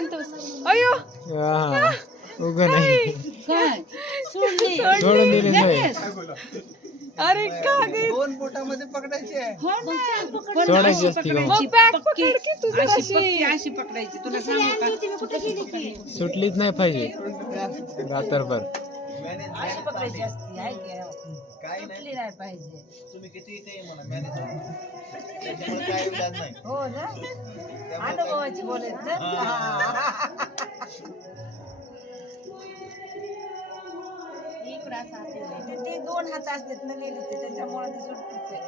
शांत बस. अयो उगा नाही सोडून दिले नाही. अरे का गे दोन बोटामध्ये पकडायचे. सोडायची असती का मग? मग बॅग पकड की तुझं अशी. अशी पकडायची तुला सांगू का सुटलीच नाही पाहिजे रात्रभर. अशी पकडायची असती आहे की काही सुटली नाही पाहिजे तुम्ही किती काही म्हणा मॅनेज त्याच्यामुळे काय इलाज नाही. हो ना अनुभवाची बोलायचं ना ते दोन हात असतात ना नेली त्याच्यामुळे ते सुटतीच आहे.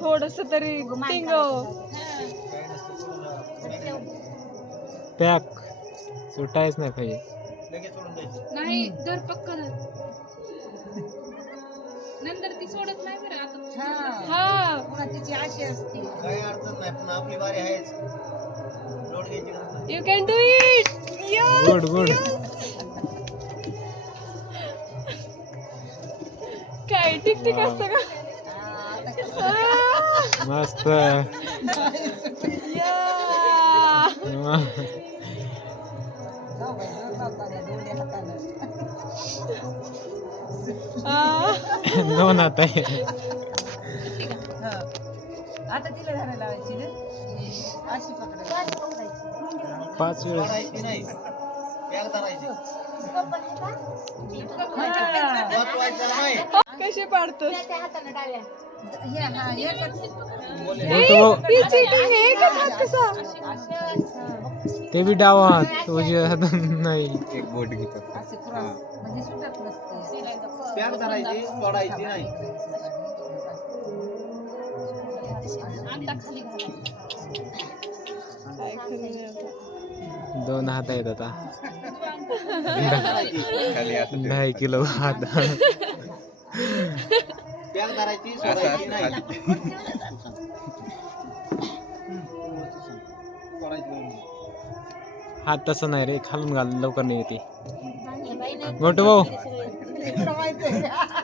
थोडस तरी टिंग. पॅक सुटायच नाही पाहिजे. लगेच सोडून द्यायचं. नाही दर पक्का धर. नंतर ती सोडत नाही बरं आता. हा पुन्हा तिची आशी असते काही अडचण नाही पण आपली बारी आहेच. लोड घ्यायची गरज नाही. You can do it. Good good. काय टिक टिक असतं का? मस्त. या. दोन हात आहे. आता तिला धरायला लावायची ना अशी पकडायची 5 वेळेस सोडायची नाही. बॅग धरायची. वाचवायचं नाही. कशी पाडतोस? ती cheating आहे. एकच हात कसा? ते बी डावा हात उजव्या हातून नाही. असे क्रॉस म्हणजे सुटत नसते बॅग धरायची सोडायची नाही. आता खाली घालायचं. काय खरं नाही आता. 2 हात आहेत आता. बॅग धरायची. 10 किलो हात. बॅग धरायची सोडायची नाही. सोडायची नाही. हात तसं नाही रे, खालून घाल लवकर नाही येते. मोठू भाऊ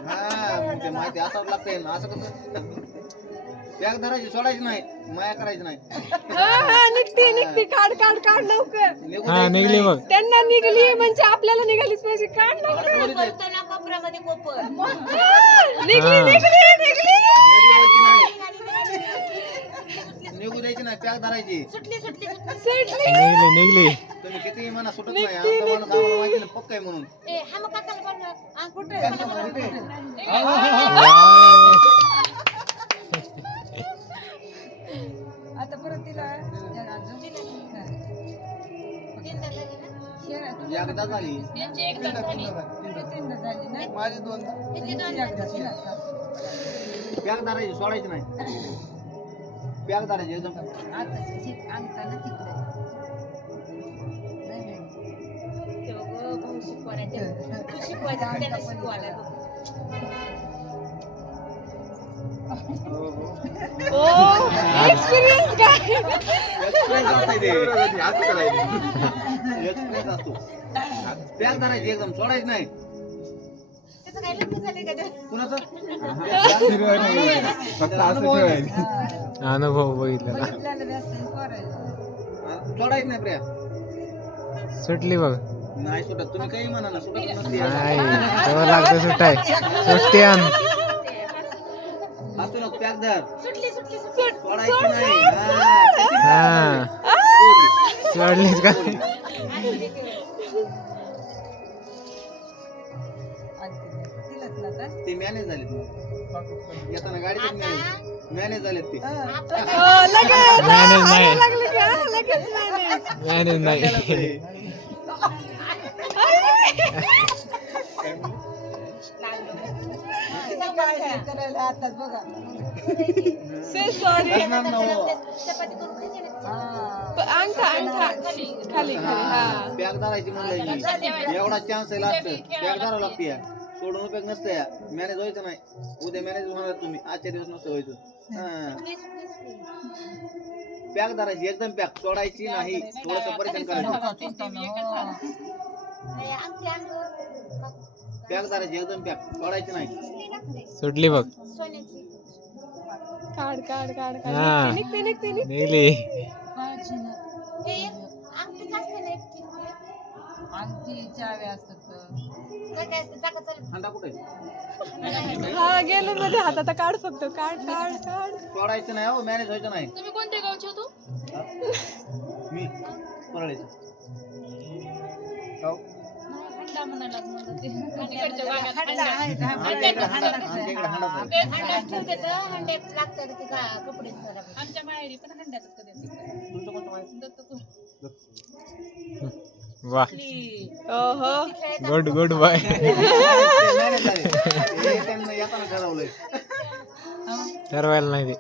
हा ते माहिती असं लागतंय ना. असं कसं बॅग धरायची सोडायची नाही. माया करायची नाही. हा निघते निघते. काढ काढ काढ लवकर. निघू हा द्यायची निघली नाही. बघ. त्यांना निघली म्हणजे आपल्याला निघालीच पाहिजे. काढ लवकर. सोडून द्यायची. कोपऱ्यामध्ये कोपर निघली हा. निघली निघली. निघू द्यायची नाही. बॅग धरायची. सुटली सुटली सुटली सुटली. निघली निघली. तुम्ही किती म्हणा सुटत नाही. आमचा माणूस आम्हाला माहिती नाही पक्का आहे म्हणून. ए हा मग काकाला बोल आ कुठे आता परत तिला एकदा झाली. त्यांची एकदा झाली. तीनदा झाली ना माझी दोन. बॅग धरायची सोडायची नाही. बॅग धरायची एकदम. आता अंगठाना तिकडे शिकवायचं त्यांना शिकवायला ओ एक्सपिरियन्स काय? एक्सप्रेस असते ते. एक्सप्रेस असतो. बॅग धरायची एकदम सोडायची नाही. त्याचं काय लग्न झालंय का कुणाचं? फक्त असं ठेवायचं. अनुभव बघितलेला. बघितलेलं जास्त करायचं सोडायची नाही प्रिया. सुटली बघ. नाही सुटत. तुम्ही काही म्हणा ना. सुटत नसते. नाही तेव्हा लागतं सुटाय. सुटते आण. असतो ना बॅग धर. सुटली सुटली सुटली सोडायची नाही. हा सोडलीच का? तिलाच ना का ते मॅनेज झालेत. येताना गाडीत मॅनेज झालेत ते. लगेच मॅनेज नाही. लागली का? लगेच मॅनेज. मॅनेज नाही. करायला आताच बघा से सॉरी. करणार ना हो. चपाती करून खायची ना अंगठा अंगठा खाली खाली हा. बॅग धरायची म्हणलं एवढा चान्स आहे लास्ट. बॅग धरावं लागते या. सोडून उपयोग नसतं या. मॅनेज व्हायचं नाही. उद्या मॅनेज होणार तुम्ही. आजच्या दिवस नसतं व्हायचं. बॅग धरायची एकदम बॅग सोडायची नाही. थोडस परेशान करायचं. बॅग धरायची एकदम बॅग सोडायची नाही. सुटली बघ. काढ काढ काढ हा. काढ. निघते निघते निघते. निघली. आमची चावी असतात हांडा कुठे हा गेलो मध्ये हात आता काढ फक्त काढ काढ काढ सोडायचं नाही हो मॅनेज व्हायचं नाही तुम्ही कोणत्या गावचे हो तू हा? मी परळीचं गाव हंडा म्हणायला लागलं ते. तिकडच्या भागात हंडा हंडा. आहे का? आमच्या इकडे हांडाच आहे. आमच्या माहेरी पण हंड्यातच कधी तुमचं कोणतं माहिती दत्तपूर. वा ओहो गुड गुड बाय मॅनेज झाले हे त्यांना येताना ठरवलंय ठरवायला नाही ते